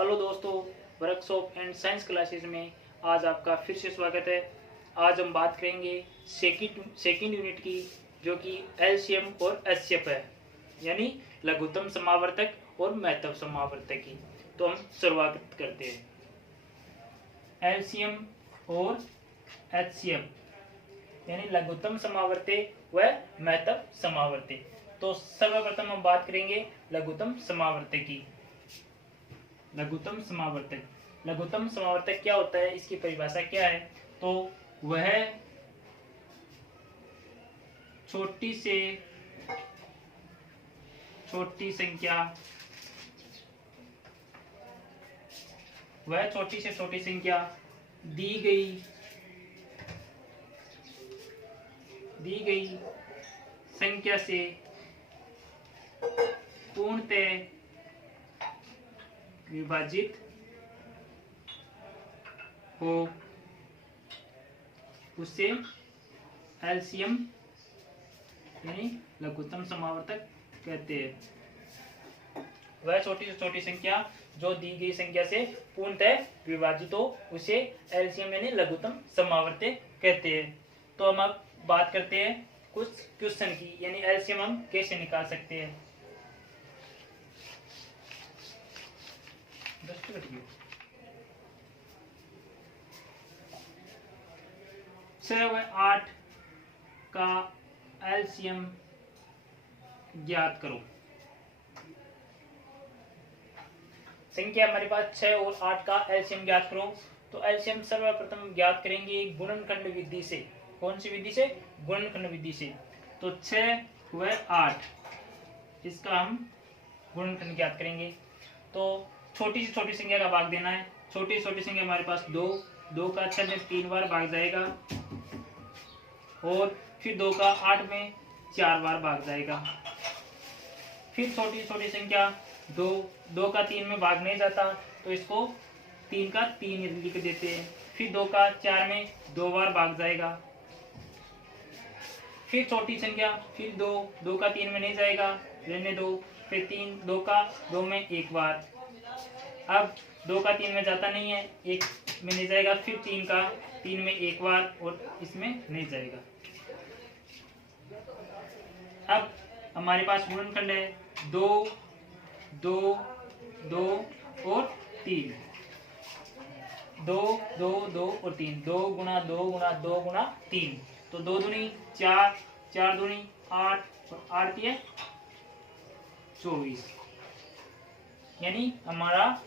Hello दोस्तों, workshop and science classes में आज आपका फिर से स्वागत है। आज हम बात करेंगे सेकंड यूनिट की, जो कि एलसीएम और एचसीएफ है, यानी लघुत्तम समावर्तक और महत्तम समावर्तक की। तो हम शुरुआत करते हैं। एलसीएम और एचसीएफ यानी लघुत्तम समावर्तक व महत्तम समावर्तक। तो सर्वप्रथम हम बात करेंगे लघुत्तम समावर्तक की। लघुत्तम समावर्तक क्या होता है, इसकी परिभाषा क्या है? तो वह छोटी से छोटी संख्या दी गई संख्या से पूर्णतः विभाजित हो, उसे एलसीएम यानी लघुत्तम समावर्तक कहते हैं। वह छोटी से छोटी संख्या जो दी गई संख्या से पूर्णतः विभाजित हो, उसे एलसीएम यानी लघुत्तम समावर्तक कहते हैं। तो हम अब बात करते हैं कुछ क्वेश्चन की, यानी एलसीएम हम कैसे निकाल सकते हैं। 6 व 8 का एलसीएम ज्ञात करो। संख्या हमारे पास 6 और 8 का एलसीएम ज्ञात करो। तो एलसीएम सर्वप्रथम ज्ञात करेंगे गुणनखंड विधि से। कौन सी विधि से? गुणनखंड विधि से। तो 6 व 8 इसका हम गुणनखंड ज्ञात करेंगे। तो छोटी से छोटी संख्या का भाग देना है। छोटी से छोटी संख्या हमारे पास 2 का 6 में 3 बार भाग जाएगा, और फिर 2 का 8 में 4 बार भाग जाएगा। फिर छोटी छोटी संख्या 2 का 3 में भाग नहीं जाता, तो इसको 3 का 3 लिख देते हैं। फिर 2 का 4 में 2 बार भाग जाएगा। फिर छोटी संख्या फिर 2 का 3 में नहीं जाएगा, रहने दो। फिर 2 का 2 में 1 बार। अब 2 का 3 में जाता नहीं है, 1 में नहीं जाएगा। फिर 3 का 3 में 1 बार, और इसमें नहीं जाएगा। अब हमारे पास गुणनखंड है 2, 2, 2 और 3। 2, 2, 2 और 3। 2 गुणा 2 गुणा 2 गुणा 3। तो 2 दूनी 4, 4 दूनी 8, और 8 दिए 24। यानी हमारा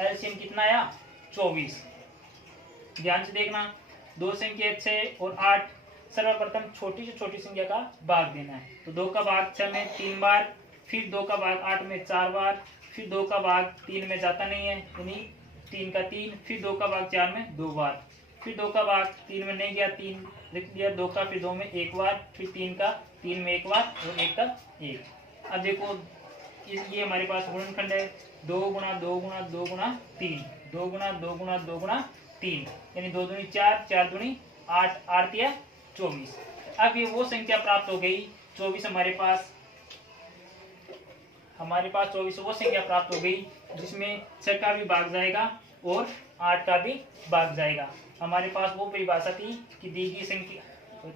एलसीएम कितना आया? 24। ध्यान से देखना, दो संख्या 6 और 8, सर्वप्रथम छोटी से छोटी संख्या का भाग देना है। तो 2 का भाग 6 में 3 बार, फिर 2 का भाग 8 में 4 बार, फिर 2 का भाग 3 में जाता नहीं है, यानी 3 का 3, फिर 2 का भाग 4 में 2 बार, फिर 2 का भाग 3 में नहीं गया, 3 लिख दिया। 2 का फिर 2 में 1 बार, फिर 3 का 3 में 1 बार, और 1 का 1। अब देखो ये हमारे पास गुणनखंड है 2 गुणा 2 गुणा 2 गुणा 3। 2 गुणा 2 गुणा 2 गुणा 3, यानी 2 दूनी 4, 4 दूनी 8, 8 दिया 24। अब ये वो संख्या प्राप्त हो गई 24। हमारे पास 24 वो संख्या प्राप्त हो गई जिसमें 6 का भी भाग जाएगा और 8 का भी भाग जाएगा। हमारे पास वो परिभाषा थी कि दी गई संख्या,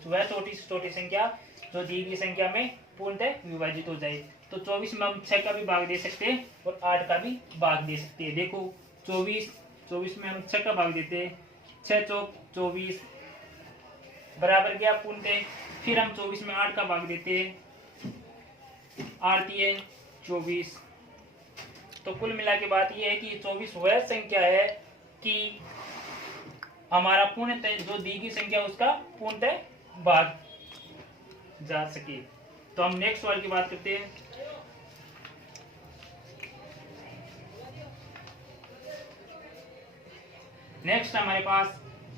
वह छोटी से छोटी संख्या जो दी गई संख्या में पूर्णतः विभाजित हो जाए। तो 24 में हम 6 का भी भाग दे सकते हैं और 8 का भी भाग दे सकते हैं। देखो 24 में हम 6 का भाग देते हैं, 6 चौक 24 बराबर गया पूर्णतः। फिर हम 24 में 8 का भाग देते हैं, 8 दिए 24। तो कुल मिला के बात यह है कि 24 वह संख्या है कि हमारा पूर्णतः जो दी गई संख्या उसका पूर्णतः भाग जा सके। तो हम नेक्स्ट सवाल की बात करते हैं। नेक्स्ट हमारे पास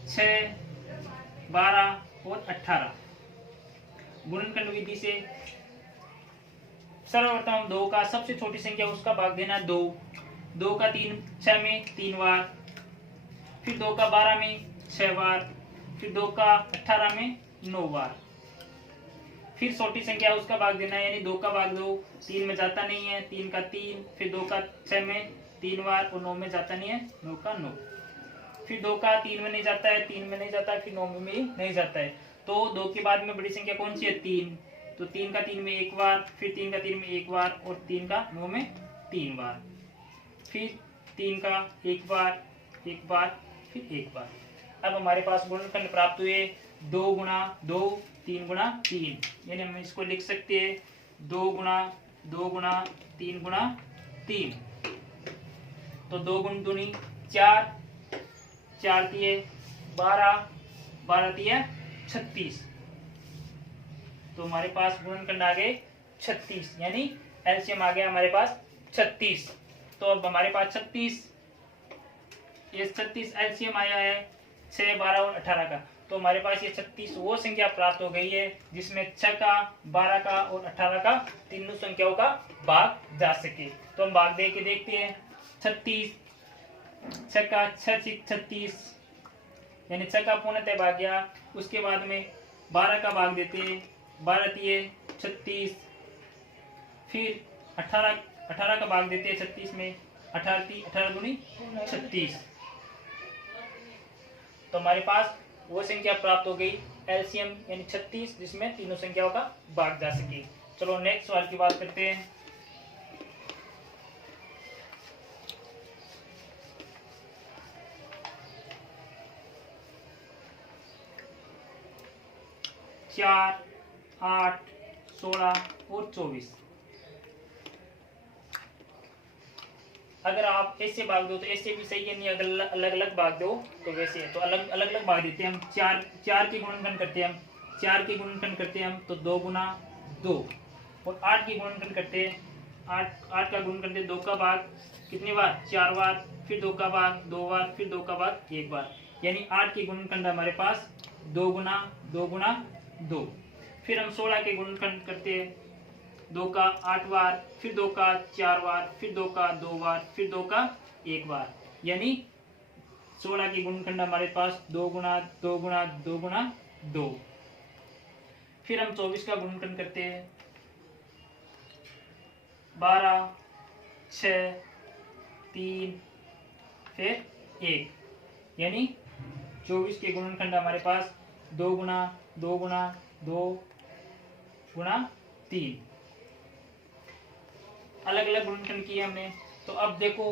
6, 12 और 18 गुणनखंड विधि से। सर्वप्रथम 2 का सबसे छोटी संख्या उसका भाग देना 2। 2 का 3 6 में 3 बार, फिर 2 का 12 में 6 बार, फिर 2 का 18 में 9 बार। फिर छोटी संख्या उसका भाग देना है, यानी 2 का भाग 2, 3 में जाता नहीं है, 3 का 3, फिर 2 का 6 में 3 बार, और 9 में जाता नहीं है, 9 का 9। फिर 2 का 3 में नहीं जाता है, 3 में नहीं जाता है, फिर 9 में भी नहीं जाता है। तो 2 के बाद में बड़ी संख्या कौन सी है? 3। तो 3 का 3 में एक बार, फिर 3 का 3 में एक बार, और 3 का 9 में 3 बार, फिर 3 का एक बार, फिर एक बार। अब हमारे पास गुणनखंड प्राप्त हुए 2 गुणा 2, 3 गुणा 3, यानी हम इसको लिख सकते हैं 2 गुणा 2 गुणा 3 गुणा 3। तो 2 गुण दूनी 4, 4 तिये 12, 12 तिये 36। तो हमारे पास गुणनखंड आ गए 36, यानी एलसीएम आ गया हमारे पास 36। तो अब हमारे पास 36, ये 36 एलसीएम आया है 6, 12 और 18 का। तो हमारे पास ये 36 वो संख्या प्राप्त हो गई है जिसमें 6 का, 12 का और 18 का तीनों संख्याओं का भाग जा सके। तो हम भाग दे के देखते हैं। 36, 6 का 6 36, यानी 6 का पूर्णतः भाग गया। उसके बाद में 12 का भाग देते हैं, 12 तिये 36, फिर 18 का भाग देते हैं 36 में, 18 दूनी 36। तो हमारे पास वो संख्या प्राप्त हो गई एलसीएम यानी 36, जिसमें तीनों संख्याओं का भाग जा सके। चलो नेक्स्ट सवाल की बात करते हैं। चार, 8, 16 और 24। अगर आप ऐसे भाग दो तो ऐसे भी सही है, नहीं अगर अलग अलग भाग दो तो वैसे है। तो अलग अलग भाग देते हैं हम। 4 के गुणनखंड करते हैं हम, 4 के गुणनखंड करते हैं हम तो 2 गुना 2, और 8 के गुणनखंड करते हैं, 8 का गुणन करते 2 का भाग कितनी बार? 4 बार, फिर 2 का भाग 2 बार, फिर 2 का भाग 1 बार, यानी 8 के गुणनखंड हमारे पास 2 गुना 2 गुना 2। फिर हम 16 के गुणनखंड करते हैं, 2 का 8 बार, फिर 2 का 4 बार, फिर 2 का 2 बार, फिर 2 का 1 बार, यानी 16 के गुणनखंड हमारे पास 2 गुना 2 गुना 2 गुना 2। फिर हम 24 का गुणनखंड करते हैं, 12, 6, 3, फिर 1, यानी 24 के गुणनखंड हमारे पास 2 गुना 2 गुना 2 गुना 3। अलग अलग गुणनखंड किए हमने। तो अब देखो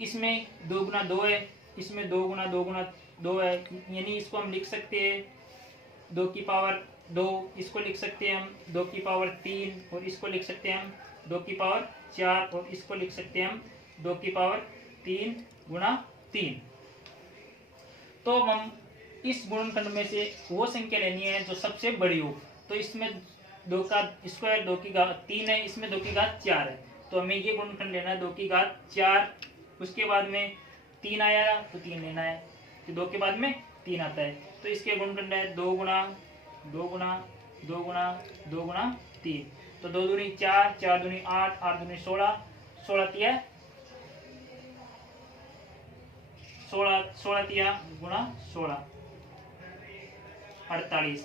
इसमें 2 गुना 2 है, इसमें 2 गुना 2 गुना 2 है, यानी इसको हम लिख सकते हैं 2 की पावर 2, इसको लिख सकते हैं हम 2 की पावर 3, और इसको लिख सकते हैं हम 2 की पावर 4, और इसको लिख सकते हैं हम 2 की पावर 3 गुना 3। तो हम इस गुणनखंड में से वो संख्या लेनी है जो सबसे बड़ी हो। तो इसमें 2 का स्क्वायर 2 की घात 3 है, इसमें 2 की घात 4 है, तो हमें ये गुणनखंड लेना है 2 की घात 4। उसके बाद में 3 आया तो 3 लेना है, तो 2 के बाद में 3 आता है, तो इसके गुणनखंड है 2 गुना 2 गुना 2 गुना 2 गुना 3। तो 2 दूनी 4, 4 दूनी 8, 8 दूनी 16, 16 तिया 16 तिया गुना 16 48।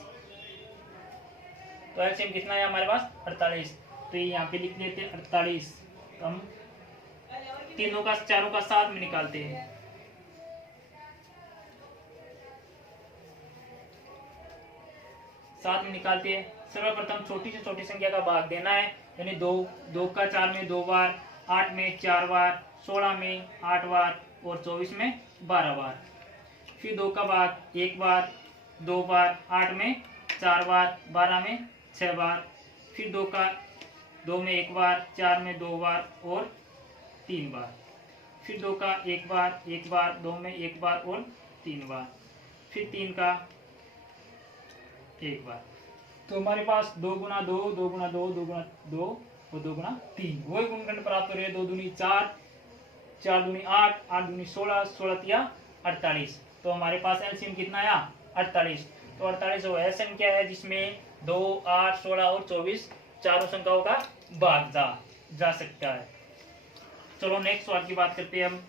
तो एलसीएम कितना है हमारे पास? 48। तो ये यहाँ पे लिख लेते हैं 48। तो हम तीनों का चारों का साथ में निकालते हैं। साथ में निकालते हैं। सर्वप्रथम छोटी से छोटी संख्या का भाग देना है, यानी 2 का 4 में 2 बार, 8 में 4 बार, 16 में 8 बार और 24 में 12 बार। फिर 2 का भाग 1 बार, 2 बार, 8 में 4 बार, 12 में 6 बार। फिर 2 में 1 बार, 4 में 2 बार और 3 बार। फिर 2 का 1 बार, 1 बार, 2 में 1 बार और 3 बार। फिर 3 का 1 बार। तो हमारे पास 2 गुना 2, 2 गुना 2, 2 गुना 2 और 2 गुना 3 वही गुणनखंड प्राप्त हो रहे हैं। 2 दूनी 4, 4 दूनी 8, 8 दूनी 16, 16 तिया 48। तो हमारे पास एलसीएम कितना आया? 48। तो 48 वो है संख्या है जिसमें 2, 8, 16 और 24 चारों संख्याओं का भाग जा सकता है। चलो नेक्स्ट सवाल की बात करते हैं हम।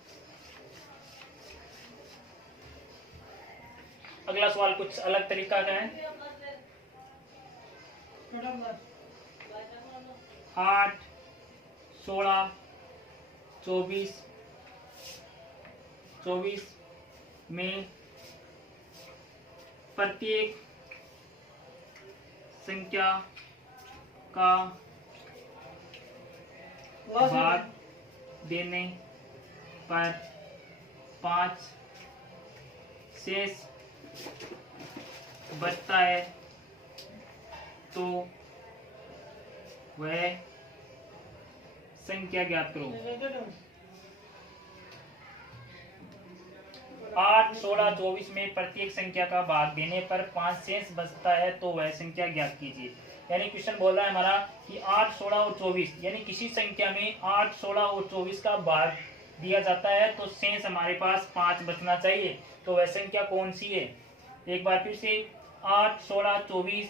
अगला सवाल कुछ अलग तरीका का है। 8, 16, 24 24 में प्रत्येक संख्या का भाग देने पर 5 शेष बचता है तो वह संख्या ज्ञात करो। 8, 16, 24 में प्रत्येक संख्या का भाग देने पर 5 शेष बचता है तो वह संख्या ज्ञात कीजिए। यानी क्वेश्चन बोल रहा है हमारा कि 8, 16 और 24 यानी किसी संख्या में 8, 16 और 24 का भाग दिया जाता है तो शेष हमारे पास 5 बचना चाहिए। तो वह संख्या कौन सी है? एक बार फिर से 8, 16, 24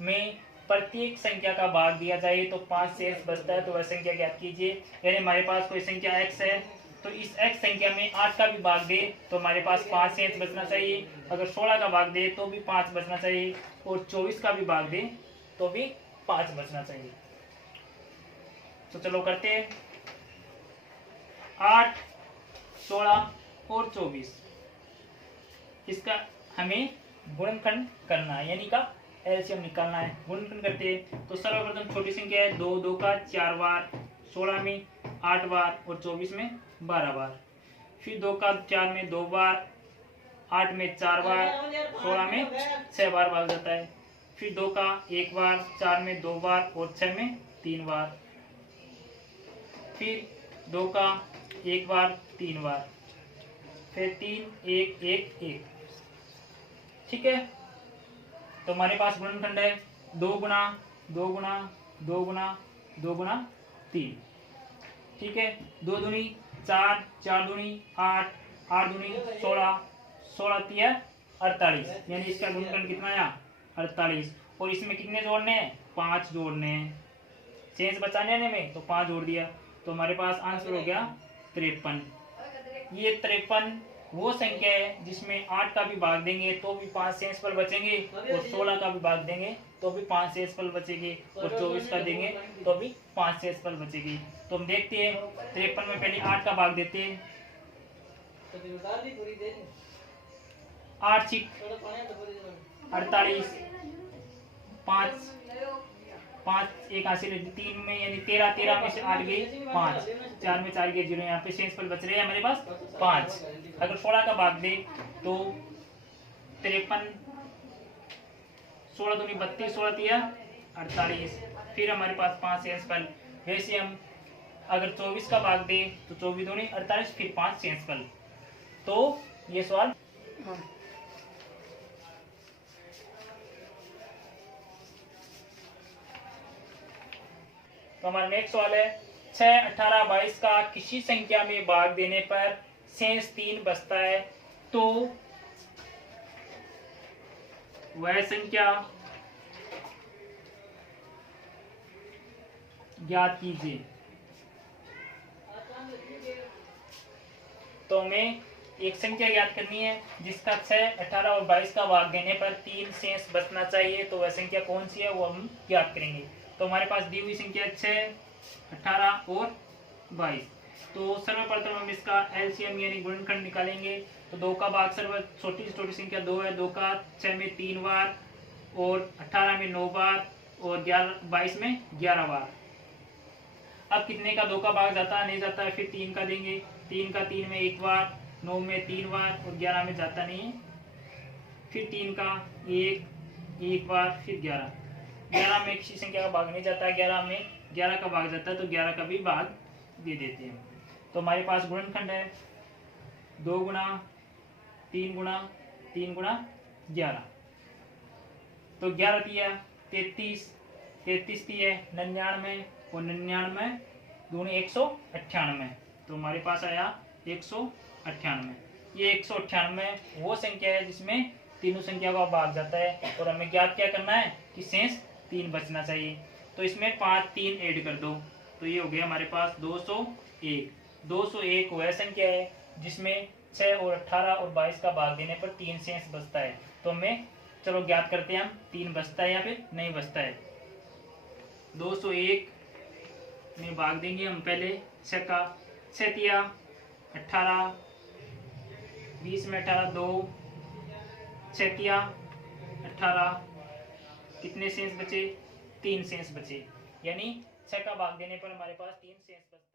में प्रत्येक संख्या का भाग दिया जाए तो 5 शेष बचता है तो वह संख्या ज्ञात कीजिए। यानी हमारे पास कोई संख्या x है तो इस x संख्या में 8 का भी भाग दे तो हमारे पास 5 शेष बचना चाहिए। अगर 16 का भाग दे तो भी 5 बचना चाहिए और 24 का भी भाग दे तो भी 5 बचना चाहिए। तो चलो करते हैं। 8, 16 और 24 इसका हमें गुणनखंड करना है यानी का एलसीएम निकालना है। गुणनखंड करते हैं तो सर्वप्रथम छोटी संख्या है 2, 2 का 4 बार, 16 में 8 बार और 24 में 12 बार। फिर 2 का 4 में 2 बार, 8 में 4 बार, 16 में 6 बार भाग जाता है। फिर 2 का 1 बार, 4 में 2 बार और 6 में 3 बार। फिर 2 का 1 बार 3 बार, फिर 3, 1, 1, 1। ठीक है, तो हमारे पास गुणनखंड है 2 गुना 2 गुना 2 गुना 2 गुना 3। ठीक है, 2 दूनी 4, 4 दूनी 8, 8 दूनी 16, 16 3 48। यानी इसका गुणनखंड कितना आया? 48। और इसमें कितने जोड़ने हैं? 5 जोड़ने हैं। शेष बचाने में तो 5 जोड़ दिया तो हमारे पास आंसर हो गया 53। ये 53 वो संख्या है जिसमें 8 का भी भाग देंगे तो भी 5 शेषफल बचेंगे और 16 का भी भाग देंगे तो भी 5 शेषफल बचेंगे और 24 का देंगे तो भी 5 शेषफल बचेगी। तो हम देखते हैं 53 में पहले 8 का भाग देते हैं। 8 6 48, 5 5 1 हासिल 3 में यानी 13, 13 में से 8 गई 5, 4 में 4 गए 0। यहाँ पे शेषफल बच रहे हैं हमारे पास 5। अगर 16 का भाग दे तो 53, 16 दूनी 32, 16 3 48। फिर हमारे पास 5 शेषफल। वैसे हम अगर 24 का भाग दे तो 24 दूनी 48, फिर 5 शेषफल। तो ये सवाल तो हमारा नेक्स्ट सवाल है 6, 18, 22 का किसी संख्या में भाग देने पर शेष 3 बचता है तो वह संख्या ज्ञात कीजिए। तो हमें एक संख्या ज्ञात करनी है जिसका 6, 18 और 22 का भाग देने पर 3 शेष बचना चाहिए तो वह संख्या कौन सी है वो हम ज्ञात करेंगे। तो हमारे पास दी हुई संख्या 6, 18 और 22। तो सर्वप्रथम हम इसका एलसीएम यानी गुणनखंड निकालेंगे। तो 2 का भाग सर्व छोटी से छोटी संख्या 2 है। 2 का 6 में 3 बार और 18 में 9 बार और 22 में 11 बार। अब कितने का 2 का भाग जाता है? नहीं जाता है, फिर 3 का देंगे। 3 का 3 में 1 बार, 9 में 3 बार और 11 में जाता नहीं है। फिर 3 का 1 बार, फिर 11 में किसी संख्या का भाग नहीं जाता है। 11 में 11 का भाग जाता है तो 11 का भी भाग दे देते हैं। तो हमारे पास गुणनखंड है 2 गुना 3 गुना 3 गुना 11। तो 11 तिया 33, 33 तिया 99 और 99 दूनी 198। तो हमारे पास आया 198। ये 198 वो संख्या है जिसमें तीनों संख्या का भाग जाता है और हमें ज्ञात क्या करना है कि शेष 3 बचना चाहिए। तो इसमें 5 3 ऐड कर दो तो ये हो गया हमारे पास 201। 201 वह संख्या है जिसमें 6 और 18 और 22 का भाग देने पर 3 शेष बचता है। तो हमें चलो ज्ञात करते हैं हम 3 बचता है या फिर नहीं बचता है। 201 में भाग देंगे हम पहले 6 का 6 तिया 18 20 में 18 2 छतिया 18, कितने सेंस बचे? 3 सेंस बचे, यानी 6 का भाग देने पर हमारे पास 3 सेंस बचे।